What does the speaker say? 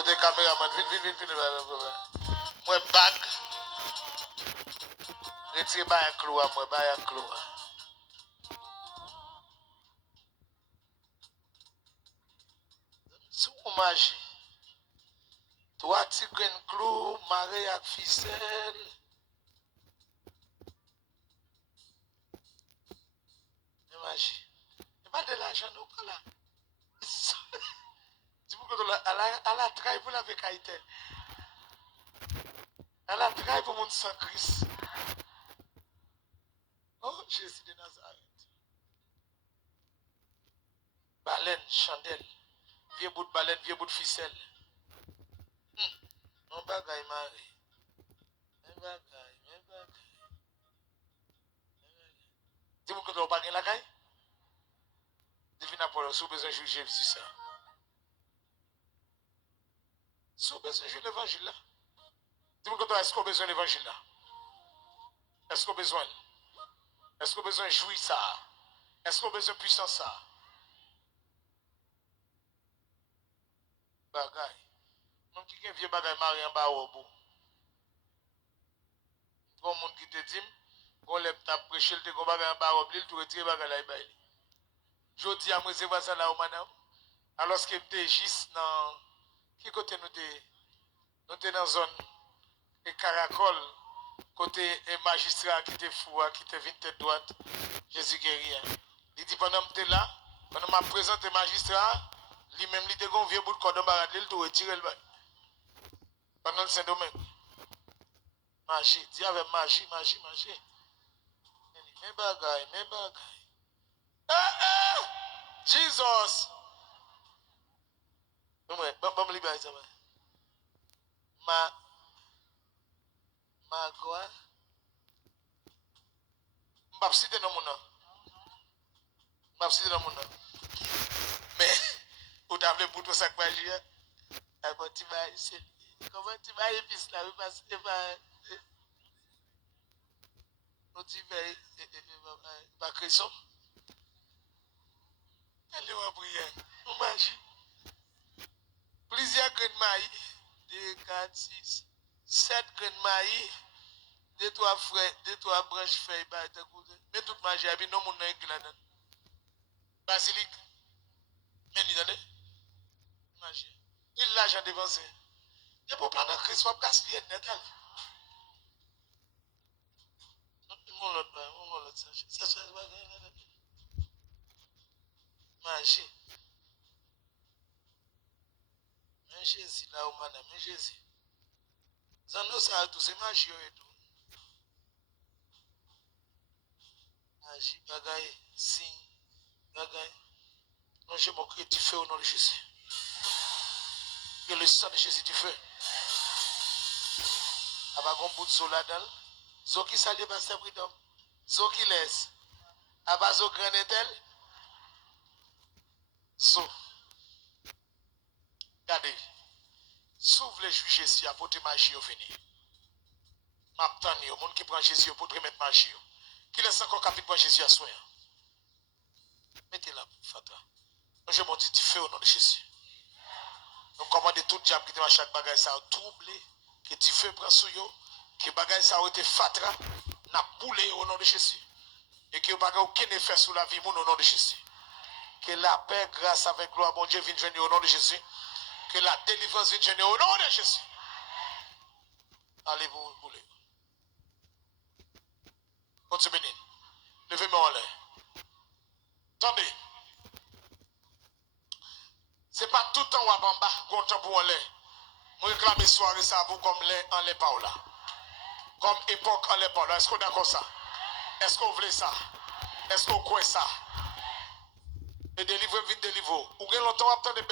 Côté caméraman, vite. Moi, bag. Retirez pas un clou à moi, pas un clou. C'est une magie. Toi, tu as un clou, marée à ficelle. Magie. Il pas de l'argent, non, là. Tu peux que elle a travaillé pour la vécaïté. Elle a travaillé pour mon sang Christ. Oh, Jésus de Nazareth. Baleine, chandelle. Vieux bout de baleine, vieux bout de ficelle. Mon bagaille, Marie. Mon bagaille. Dis-moi que tu n'as pas gagné la caille. Divine Apollo, si vous avez besoin de juger sur ça. Si vous avez besoin de juger l'évangile là. Dis-moi que tu as besoin de l'évangile là. Est-ce qu'on a besoin? Est-ce qu'on a besoin de jouir ça? Est-ce qu'on a besoin de puissance ça? Bagaille. Même qui a un vieux bagaille marié en bas au bout. Bon monde qui te dit, on lève ta prêcher, le te go bagaille en bas au bout, il te retire bagaille là, il baille. Je dis à moi, c'est pas ça là au madame. Alors que tu es juste dans. Qui côté nous t'es? Nous t'es dans zone. Et caracol. Côté magistrat qui te fou, qui te vient tête droite. Jésus guéri. Il dit pendant que tu es là, pendant que je présente le magistrat, lui-même, il te gon vieux bout de cordon barade, il te retire le bail. Pendant le Saint-Domingue. Magie, dis avec magie. Mais bagaille. Jesus! Bon, me libérer ça. Ma quoi? M'bap cité dans mon nom. Mais, vous t'avez pour tout ça que magie. Comment tu vas épice là? Parce que tu vas cresson. Elle va prier. Magie. Plusieurs grains de maïs. 2, 4, 6, 7 grains de maïs. 2, 3 frais, 2, 3 branches feuilles. Mais toute magie, il y a non mon nom là-dedans. Basilic. Mais il y a magie. Il l'argent dépensé. Il y a pour prendre un Christ, il faut gaspiller net. Mon l'autre, ça magie. Mais Jésus là, au madame, mais Jésus. Ça nous ça tout, c'est magie et tout. Magie, bagaille, signe, bagaille. Non, je m'en crie, tu fais au nom de Jésus. Que le sang de Jésus tu fais. Avec un bout de zo là-dedans. Zo qui s'allie par sa freedom. Zo qui laisse. Avec zo grand tel. Zo. Regardez. S'ouvre les juges Jésus, apporter magie au fini. M'attendez, au monde qui prend Jésus pour remettre magie. Qui laisse encore capite pour Jésus à soin. Mettez la fatra. Je m'en dis, tu fais au nom de Jésus. Nous commandons tout diable qui te chaque bagage ça a troublé, que tu fais prendre sur eux, que bagage ça a été fatra, n'a boulé au nom de Jésus. Et que bagage aucun effet sur la vie au nom de Jésus. Que la paix, grâce avec gloire, bon Dieu, vienne venir au nom de Jésus. Que la délivrance vienne venir au nom de Jésus. Allez vous bouler. Bon Dieu béni. Levez-moi en l'air. Attendez. Ce n'est pas tout le temps où en bas, content pour l'air. Je réclame soirée ça vous comme l'air en l'air par là. Comme époque en l'air par là. Est-ce qu'on est d'accord ça? Est-ce qu'on voulait ça? Est-ce qu'on croit ça? Et délivrer vite délivrer. Ou bien longtemps, attendez